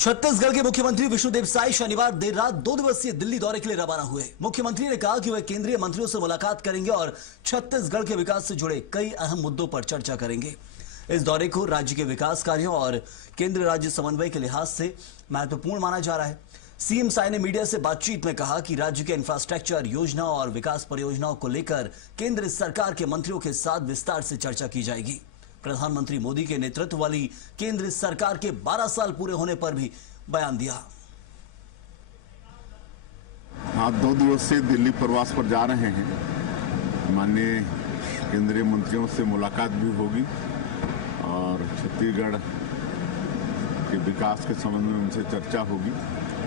छत्तीसगढ़ के मुख्यमंत्री विष्णुदेव साय शनिवार देर रात 2 दिवसीय दिल्ली दौरे के लिए रवाना हुए। मुख्यमंत्री ने कहा कि वे केंद्रीय मंत्रियों से मुलाकात करेंगे और छत्तीसगढ़ के विकास से जुड़े कई अहम मुद्दों पर चर्चा करेंगे। इस दौरे को राज्य के विकास कार्यों और केंद्र राज्य समन्वय के लिहाज से महत्वपूर्ण माना जा रहा है। सीएम साय ने मीडिया से बातचीत में कहा कि राज्य के इंफ्रास्ट्रक्चर योजना और विकास परियोजनाओं को लेकर केंद्र सरकार के मंत्रियों के साथ विस्तार से चर्चा की जाएगी। प्रधानमंत्री मोदी के नेतृत्व वाली केंद्र सरकार के 12 साल पूरे होने पर भी बयान दिया। आप 2 दिवसीय दिल्ली प्रवास पर जा रहे हैं। माननीय केंद्रीय मंत्रियों से मुलाकात भी होगी और छत्तीसगढ़ के विकास के संबंध में उनसे चर्चा होगी।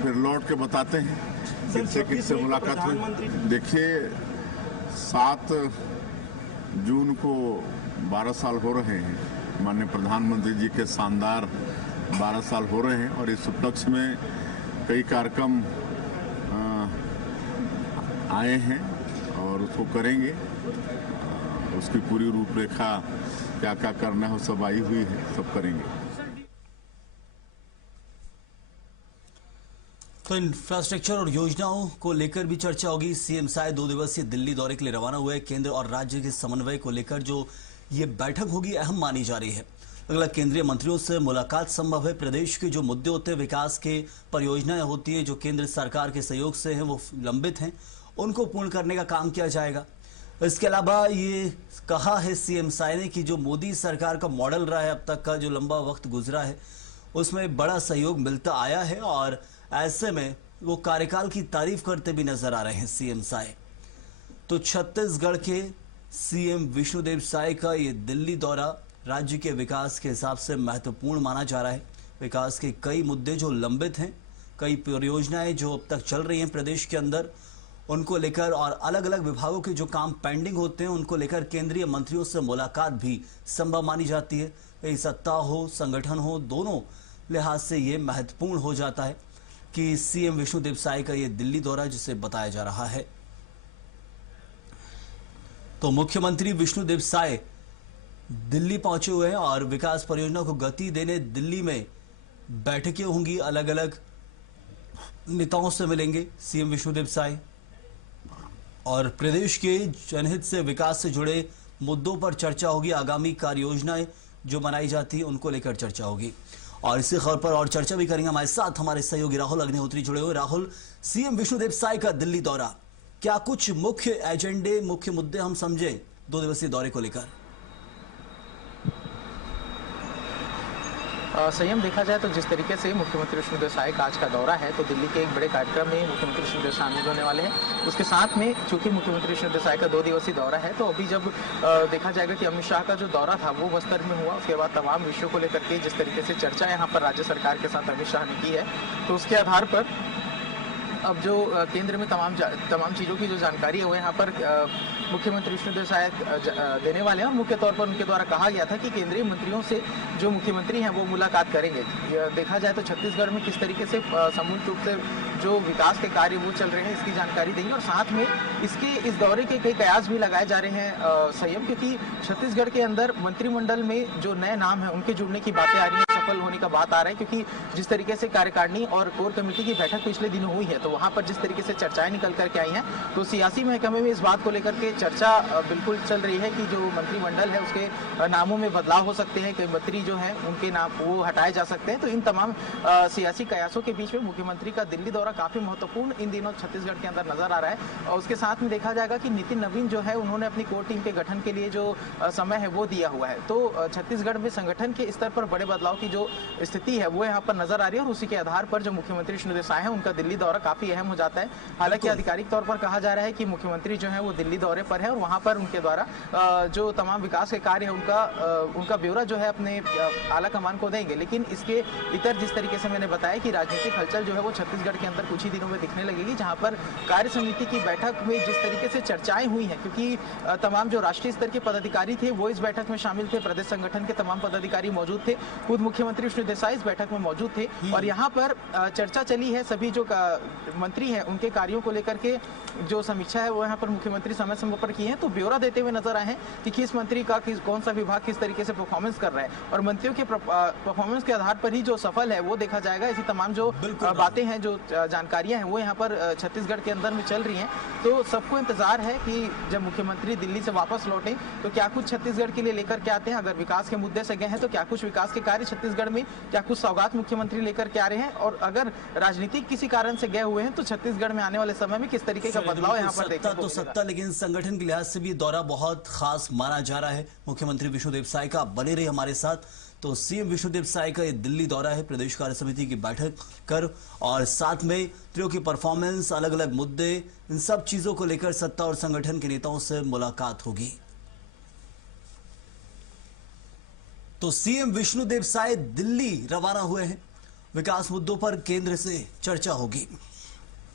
फिर लौट के बताते हैं किससे मुलाकात हुई। देखिए 7 जून को 12 साल हो रहे हैं। माननीय प्रधानमंत्री जी के शानदार 12 साल हो रहे हैं और इस उपलक्ष्य में कई कार्यक्रम आए हैं और उसको करेंगे। उसकी पूरी रूपरेखा क्या क्या करना है वो सब आई हुई है, सब करेंगे। तो इंफ्रास्ट्रक्चर और योजनाओं को लेकर भी चर्चा होगी। सीएम साय 2 दिवसीय दिल्ली दौरे के लिए रवाना हुए। केंद्र और राज्य के समन्वय को लेकर जो ये बैठक होगी अहम मानी जा रही है। अगला केंद्रीय मंत्रियों से मुलाकात संभव है। प्रदेश के जो मुद्दे होते हैं, विकास के परियोजनाएं होती है जो केंद्र सरकार के सहयोग से हैं, वो लंबित हैं, उनको पूर्ण करने का काम किया जाएगा। इसके अलावा ये कहा है सीएम साय ने कि जो मोदी सरकार का मॉडल रहा है, अब तक का जो लंबा वक्त गुजरा है, उसमें बड़ा सहयोग मिलता आया है और ऐसे में वो कार्यकाल की तारीफ करते भी नजर आ रहे हैं सीएम साय। तो छत्तीसगढ़ के सीएम विष्णुदेव साय का ये दिल्ली दौरा राज्य के विकास के हिसाब से महत्वपूर्ण माना जा रहा है। विकास के कई मुद्दे जो लंबित हैं, कई परियोजनाएं जो अब तक चल रही हैं प्रदेश के अंदर, उनको लेकर और अलग अलग विभागों के जो काम पेंडिंग होते हैं उनको लेकर केंद्रीय मंत्रियों से मुलाकात भी संभव मानी जाती है। कई सत्ता हो, संगठन हो, दोनों लिहाज से ये महत्वपूर्ण हो जाता है कि सीएम विष्णुदेव साय का ये दिल्ली दौरा जिसे बताया जा रहा है। तो मुख्यमंत्री विष्णुदेव साय दिल्ली पहुंचे हुए हैं और विकास परियोजना को गति देने दिल्ली में बैठकें होंगी। अलग अलग नेताओं से मिलेंगे सीएम विष्णुदेव साय और प्रदेश के जनहित से विकास से जुड़े मुद्दों पर चर्चा होगी। आगामी कार्य योजनाएं जो बनाई जाती है उनको लेकर चर्चा होगी और इसी खबर पर और चर्चा भी करेंगे। हमारे साथ हमारे सहयोगी राहुल अग्निहोत्री जुड़े हुए। राहुल, सीएम विष्णुदेव साय का दिल्ली दौरा, क्या कुछ मुख्य एजेंडे, मुख्य मुद्दे हम समझे 2 दिवसीय दौरे को लेकर? संयम देखा जाए तो जिस तरीके से मुख्यमंत्री विष्णुदेव साय का आज का दौरा है, तो दिल्ली के एक बड़े कार्यक्रम में मुख्यमंत्री विष्णुदेव शामिल होने वाले हैं। उसके साथ में चूंकि मुख्यमंत्री विष्णुदेव साय का 2 दिवसीय दौरा है, तो अभी जब देखा जाएगा कि अमित शाह का जो दौरा था वो बस्तर में हुआ, उसके बाद तमाम विषयों को लेकर के जिस तरीके से चर्चा यहाँ पर राज्य सरकार के साथ अमित शाह ने की है, तो उसके आधार पर अब जो केंद्र में तमाम चीज़ों की जो जानकारी है वो यहाँ पर मुख्यमंत्री विष्णुदेव साय देने वाले हैं और मुख्य तौर पर उनके द्वारा कहा गया था कि केंद्रीय मंत्रियों से जो मुख्यमंत्री हैं वो मुलाकात करेंगे। देखा जाए तो छत्तीसगढ़ में किस तरीके से समूल रूप से जो विकास के कार्य वो चल रहे हैं इसकी जानकारी देंगे और साथ में इस दौरे के कई कयास भी लगाए जा रहे हैं संयम, क्योंकि छत्तीसगढ़ के अंदर मंत्रिमंडल में जो नए नाम है उनके जुड़ने की बातें आ रही है, सफल होने का बात आ रहा है, क्योंकि जिस तरीके से कार्यकारिणी और कोर कमेटी की बैठक पिछले दिनों हुई है तो वहां पर जिस तरीके से चर्चाएं निकल करके आई हैं, तो सियासी महकमे में इस बात को लेकर के चर्चा बिल्कुल चल रही है कि जो मंत्रिमंडल है उसके नामों में बदलाव हो सकते हैं, कई मंत्री जो हैं उनके नाम वो हटाए जा सकते हैं। तो इन तमाम सियासी कयासों के बीच में मुख्यमंत्री का दिल्ली दौरा काफी महत्वपूर्ण इन दिनों छत्तीसगढ़ के अंदर नजर आ रहा है। और उसके साथ में देखा जाएगा कि नितिन नवीन जो है उन्होंने अपनी कोर टीम के गठन के लिए जो समय है वो दिया हुआ है, तो छत्तीसगढ़ में संगठन के स्तर पर बड़े बदलाव की जो स्थिति है वो यहाँ पर नजर आ रही है और उसी के आधार पर जो मुख्यमंत्री विष्णुदेव साय है उनका दिल्ली दौरा काफी अहम हो जाता है। हालांकि आधिकारिक तौर पर कहा जा रहा है कि मुख्यमंत्री जो है वो दिल्ली दौरे पर है और वहां पर उनके द्वारा जो तमाम विकास के कार्य है उनका ब्यौरा जो है अपने आला कमान को देंगे। लेकिन इसके इतर जिस तरीके से मैंने बताया कि राजनीतिक हलचल जो है वो छत्तीसगढ़ के अंदर लगातार कुछ ही दिनों में दिखने लगेगी, जहां पर कार्य समिति की बैठक में जिस तरीके से चर्चाएं हुई हैं, क्योंकि तमाम जो राष्ट्रीय स्तर के पदाधिकारी थे वो इस बैठक में शामिल थे, प्रदेश संगठन के तमाम पदाधिकारी मौजूद थे, खुद मुख्यमंत्री विष्णु देसाई इस बैठक में मौजूद थे और यहाँ पर चर्चा चली है। सभी जो मंत्री हैं उनके कार्यों को लेकर के जो समीक्षा है वो यहाँ पर मुख्यमंत्री समय समय पर की है, तो ब्यौरा देते हुए नजर आए हैं कि किस मंत्री का कौन सा विभाग किस तरीके से परफॉर्मेंस कर रहा है और मंत्रियों के परफॉर्मेंस के आधार पर ही जो सफल है वो देखा जाएगा। ऐसी तमाम जो बातें हैं, जो जानकारियां हैं वो यहाँ पर छत्तीसगढ़ के अंदर में चल रही हैं। तो सबको इंतजार है कि जब मुख्यमंत्री दिल्ली से वापस लौटे तो क्या कुछ छत्तीसगढ़ के लिए लेकर के आते हैं। अगर विकास के मुद्दे से गए हैं तो क्या कुछ विकास के कार्य छत्तीसगढ़ में, क्या कुछ सौगात मुख्यमंत्री लेकर के आ रहे हैं, और अगर राजनीतिक किसी कारण से गए हुए हैं तो छत्तीसगढ़ में आने वाले समय में किस तरीके का बदलाव यहाँ पर देखने को सत्ता, लेकिन संगठन के लिहाज से भी दौरा बहुत खास माना जा रहा है मुख्यमंत्री विष्णुदेव साय का। बने रहे हमारे साथ। तो सीएम विष्णुदेव साय का ये दिल्ली दौरा है, प्रदेश कार्य समिति की बैठक कर और साथ में मंत्रियों की परफॉर्मेंस, अलग अलग मुद्दे, इन सब चीजों को लेकर सत्ता और संगठन के नेताओं से मुलाकात होगी। तो सीएम विष्णुदेव साय दिल्ली रवाना हुए हैं, विकास मुद्दों पर केंद्र से चर्चा होगी।